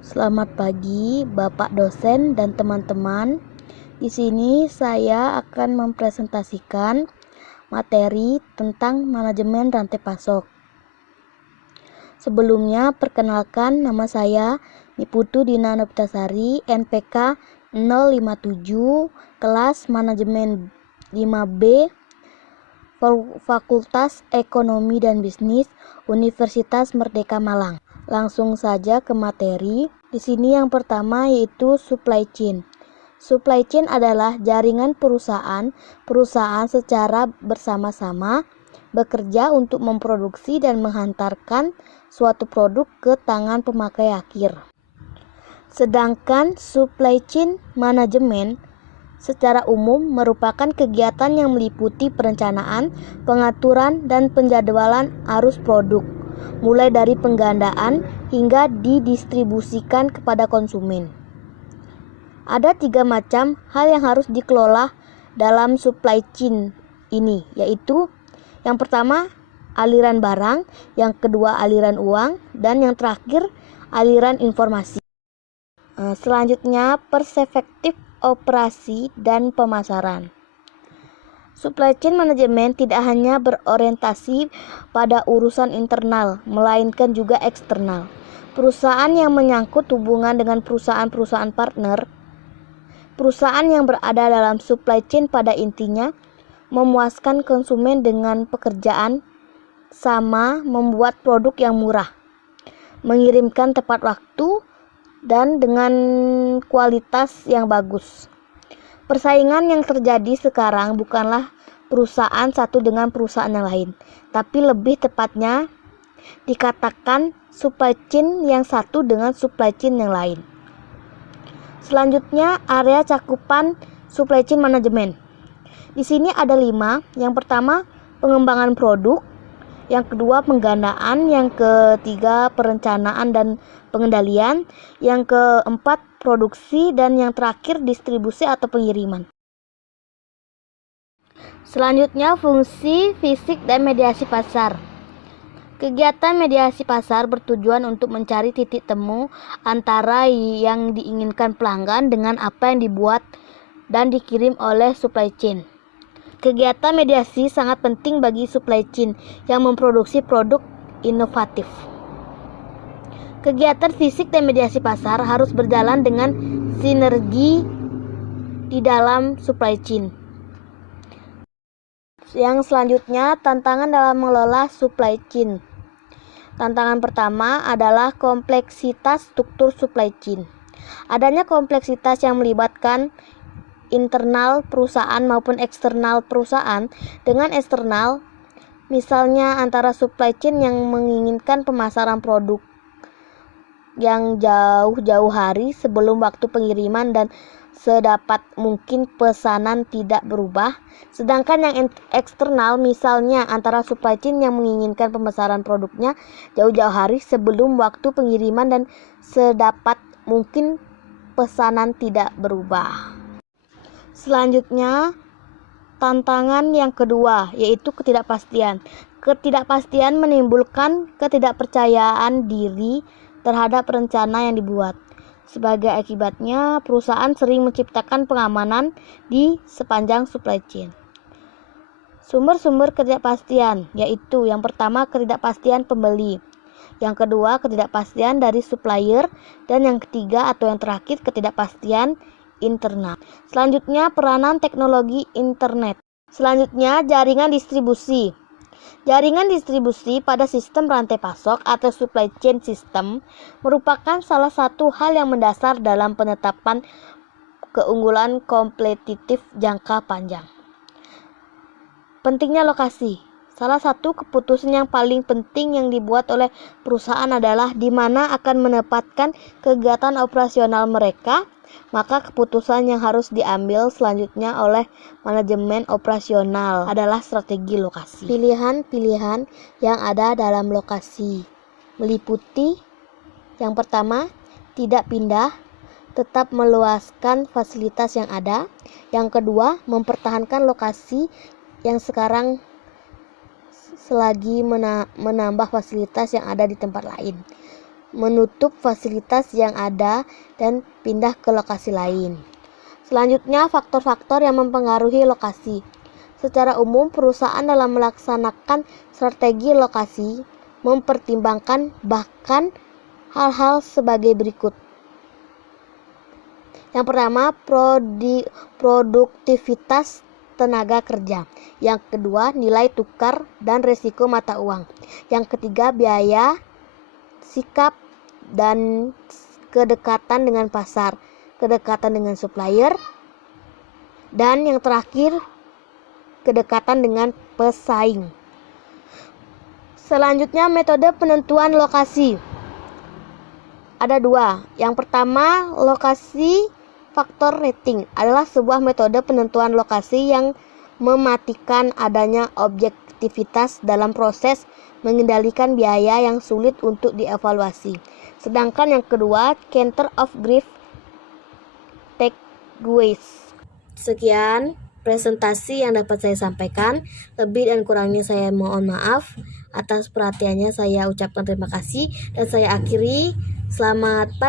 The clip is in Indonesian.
Selamat pagi, Bapak dosen dan teman-teman. Di sini saya akan mempresentasikan materi tentang manajemen rantai pasok. Sebelumnya, perkenalkan nama saya Niputu Dina Nopitasari, NPK 057, kelas manajemen 5B, Fakultas Ekonomi dan Bisnis, Universitas Merdeka Malang. Langsung saja ke materi. Di sini yang pertama yaitu supply chain. Supply chain adalah jaringan perusahaan secara bersama-sama bekerja untuk memproduksi dan menghantarkan suatu produk ke tangan pemakai akhir. Sedangkan supply chain management secara umum merupakan kegiatan yang meliputi perencanaan, pengaturan, dan penjadwalan arus produk, mulai dari penggandaan hingga didistribusikan kepada konsumen. Ada 3 macam hal yang harus dikelola dalam supply chain ini, yaitu yang pertama aliran barang, yang kedua aliran uang, dan yang terakhir aliran informasi. Selanjutnya perspektif operasi dan pemasaran. Supply chain management tidak hanya berorientasi pada urusan internal, melainkan juga eksternal. Perusahaan yang menyangkut hubungan dengan perusahaan-perusahaan partner, perusahaan yang berada dalam supply chain pada intinya memuaskan konsumen dengan pekerjaan sama, membuat produk yang murah, mengirimkan tepat waktu, dan dengan kualitas yang bagus. Persaingan yang terjadi sekarang bukanlah perusahaan satu dengan perusahaan yang lain, tapi lebih tepatnya dikatakan supply chain yang satu dengan supply chain yang lain. Selanjutnya, area cakupan supply chain management. Di sini ada 5. Yang pertama, pengembangan produk. Yang kedua, penggandaan. Yang ketiga, perencanaan dan pengendalian. Yang keempat, produksi. Dan yang terakhir, distribusi atau pengiriman. Selanjutnya, fungsi fisik dan mediasi pasar. Kegiatan mediasi pasar bertujuan untuk mencari titik temu antara yang diinginkan pelanggan dengan apa yang dibuat dan dikirim oleh supply chain. Kegiatan mediasi sangat penting bagi supply chain yang memproduksi produk inovatif. Kegiatan fisik dan mediasi pasar harus berjalan dengan sinergi di dalam supply chain. Yang selanjutnya, tantangan dalam mengelola supply chain. Tantangan pertama adalah kompleksitas struktur supply chain. Adanya kompleksitas yang melibatkan internal perusahaan maupun eksternal perusahaan dengan eksternal, misalnya antara supply chain yang menginginkan pemasaran produk yang jauh-jauh hari sebelum waktu pengiriman dan sedapat mungkin pesanan tidak berubah, sedangkan yang eksternal misalnya antara supply chain yang menginginkan pemasaran produknya jauh-jauh hari sebelum waktu pengiriman dan sedapat mungkin pesanan tidak berubah. Selanjutnya, tantangan yang kedua yaitu ketidakpastian. Ketidakpastian menimbulkan ketidakpercayaan diri terhadap rencana yang dibuat. Sebagai akibatnya, perusahaan sering menciptakan pengamanan di sepanjang supply chain. Sumber-sumber ketidakpastian yaitu yang pertama ketidakpastian pembeli, yang kedua ketidakpastian dari supplier, dan yang ketiga atau yang terakhir ketidakpastian internal. Selanjutnya, peranan teknologi internet. Selanjutnya, jaringan distribusi. Jaringan distribusi pada sistem rantai pasok atau supply chain system merupakan salah satu hal yang mendasar dalam penetapan keunggulan kompetitif jangka panjang. Pentingnya lokasi. Salah satu keputusan yang paling penting yang dibuat oleh perusahaan adalah di mana akan menempatkan kegiatan operasional mereka. Maka keputusan yang harus diambil selanjutnya oleh manajemen operasional adalah strategi lokasi. Pilihan-pilihan yang ada dalam lokasi meliputi yang pertama, tidak pindah, tetap meluaskan fasilitas yang ada. Yang kedua, mempertahankan lokasi yang sekarang selagi menambah fasilitas yang ada di tempat lain. menutup fasilitas yang ada dan pindah ke lokasi lain. Selanjutnya, faktor-faktor yang mempengaruhi lokasi. Secara umum, perusahaan dalam melaksanakan strategi lokasi mempertimbangkan bahkan hal-hal sebagai berikut. Yang pertama, produktivitas tenaga kerja. Yang kedua, nilai tukar dan risiko mata uang. Yang ketiga, biaya, sikap, dan kedekatan dengan pasar, kedekatan dengan supplier, dan yang terakhir, kedekatan dengan pesaing. Selanjutnya, metode penentuan lokasi. Ada dua. Yang pertama, lokasi faktor rating adalah sebuah metode penentuan lokasi yang mematikan adanya objektivitas dalam proses mengendalikan biaya yang sulit untuk dievaluasi. Sedangkan yang kedua, center of grief takeaways. Sekian presentasi yang dapat saya sampaikan. Lebih dan kurangnya saya mohon maaf. Atas perhatiannya saya ucapkan terima kasih dan saya akhiri. Selamat pagi.